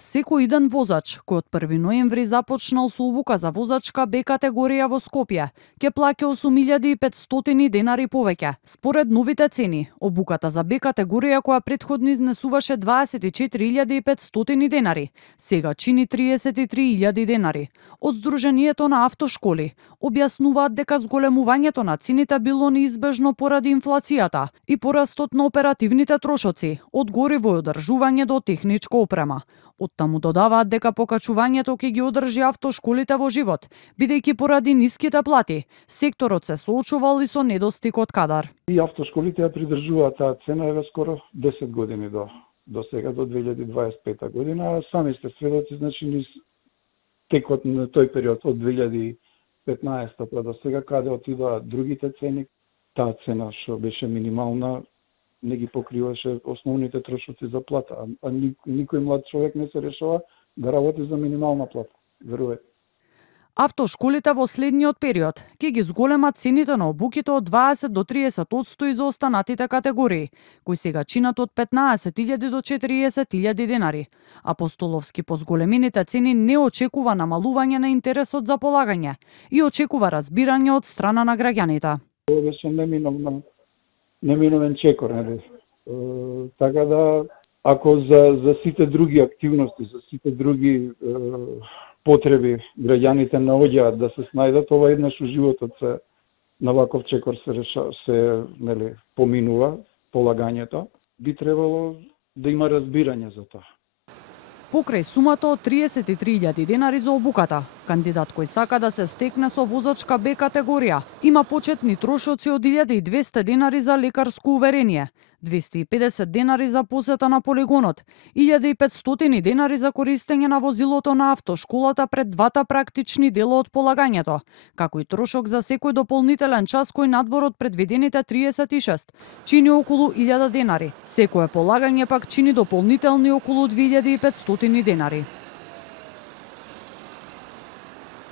Секој иден возач кој од 1 ноември започнал со обука за возачка Б категорија во Скопје, ќе плаќа 8.500 денари повеќе. Според новите цени, обуката за Б категорија која претходно изнесуваше 24.500 денари, сега чини 33.000 денари. Од Сдруженијето на автошколи објаснуваат дека зголемувањето на цените било неизбежно поради инфлацијата и порастот на оперативните трошоци, од гориво и одржување до техничка опрема. Оттаму додаваат дека покачувањето ќе ги одржи автошколите во живот, бидејќи поради ниските плати, секторот се соочувал и со недостиг од кадар. И автошколите ја придржуваат таа цена еве скоро 10 години до сега, до 2025 година, а сами сте сведоци, значи низ текот на тој период од 2015 па до сега, каде отидоа другите цени, таа цена што беше минимална не ги покриваше основните трошоци за плата, а никој млад човек не се решава да работи за минимална плата, верувајте. Автошколите во следниот период ќе ги зголемат цените на обуките од 20 до 30% и за останатите категории, кои сега чинат од 15.000 до 40.000 денари. Апостоловски по зголемените цени не очекува намалување на интересот за полагање и очекува разбирање од страна на граѓаните. Тоа беше неминовен чекор, нели? Така да, ако за сите други активности, за сите други потреби граѓаните наоѓаат да се снајдат, ова еднаш у животот се на ваков чекор се нели поминува полагањето, би требало да има разбирање за тоа. Покрај сумата од 33.000 денари за обуката, кандидат кој сака да се стекне со возачка Б категорија има почетни трошоци од 1.200 денари за лекарско уверение, 250 денари за посета на полигонот, 1.500 денари за користење на возилото на автошколата пред двата практични дела од полагањето, како и трошок за секој дополнителен час кој надвор од предвидените 36 чини околу 1.000 денари. Секое полагање пак чини дополнителни околу 2.500 денари.